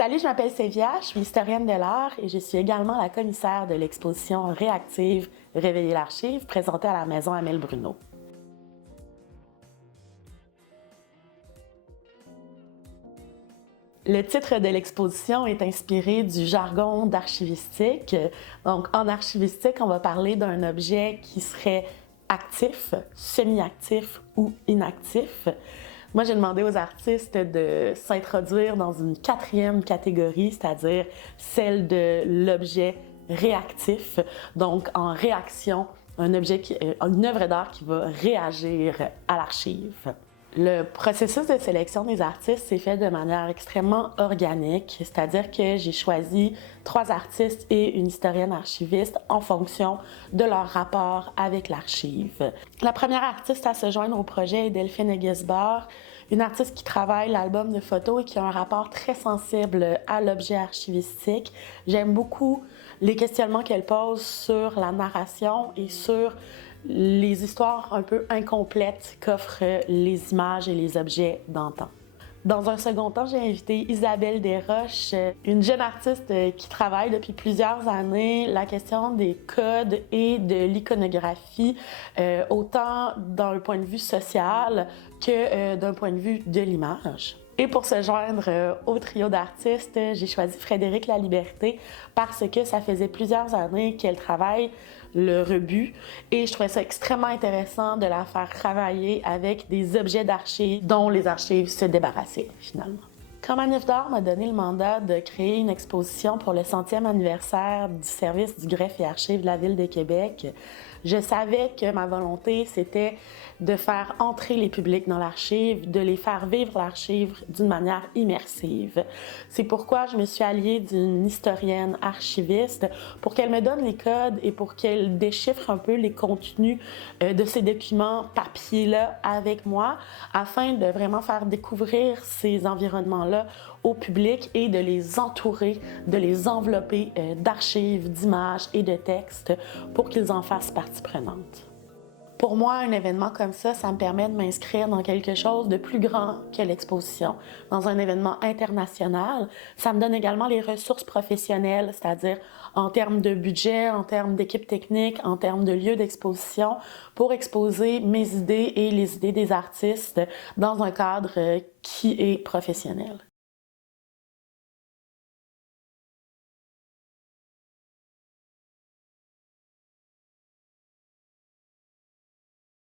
Salut, je m'appelle Sévia, je suis historienne de l'art et je suis également la commissaire de l'exposition réactive Réveiller l'archive présentée à la Maison Amel Bruno. Le titre de l'exposition est inspiré du jargon d'archivistique. Donc, en archivistique, on va parler d'un objet qui serait actif, semi-actif ou inactif. Moi, j'ai demandé aux artistes de s'introduire dans une quatrième catégorie, c'est-à-dire celle de l'objet réactif. Donc, en réaction, une œuvre d'art qui va réagir à l'archive. Le processus de sélection des artistes s'est fait de manière extrêmement organique, c'est-à-dire que j'ai choisi 3 artistes et une historienne archiviste en fonction de leur rapport avec l'archive. La première artiste à se joindre au projet est Delphine Egesbar, une artiste qui travaille l'album de photos et qui a un rapport très sensible à l'objet archivistique. J'aime beaucoup les questionnements qu'elle pose sur la narration et sur les histoires un peu incomplètes qu'offrent les images et les objets d'antan. Dans un second temps, j'ai invité Isabelle Desroches, une jeune artiste qui travaille depuis plusieurs années la question des codes et de l'iconographie, autant d'un point de vue social que d'un point de vue de l'image. Et pour se joindre au trio d'artistes, j'ai choisi Frédérique Laliberté parce que ça faisait plusieurs années qu'elle travaille le rebut et je trouvais ça extrêmement intéressant de la faire travailler avec des objets d'archives dont les archives se débarrassaient finalement. Quand Manif d'art m'a donné le mandat de créer une exposition pour le 100e anniversaire du service du greffe et archives de la Ville de Québec, je savais que ma volonté, c'était de faire entrer les publics dans l'archive, de les faire vivre l'archive d'une manière immersive. C'est pourquoi je me suis alliée d'une historienne archiviste pour qu'elle me donne les codes et pour qu'elle déchiffre un peu les contenus de ces documents papier-là avec moi, afin de vraiment faire découvrir ces environnements-là au public et de les entourer, de les envelopper d'archives, d'images et de textes pour qu'ils en fassent partie prenante. Pour moi, un événement comme ça me permet de m'inscrire dans quelque chose de plus grand que l'exposition, dans un événement international. Ça me donne également les ressources professionnelles, c'est-à-dire en termes de budget, en termes d'équipe technique, en termes de lieu d'exposition, pour exposer mes idées et les idées des artistes dans un cadre qui est professionnel.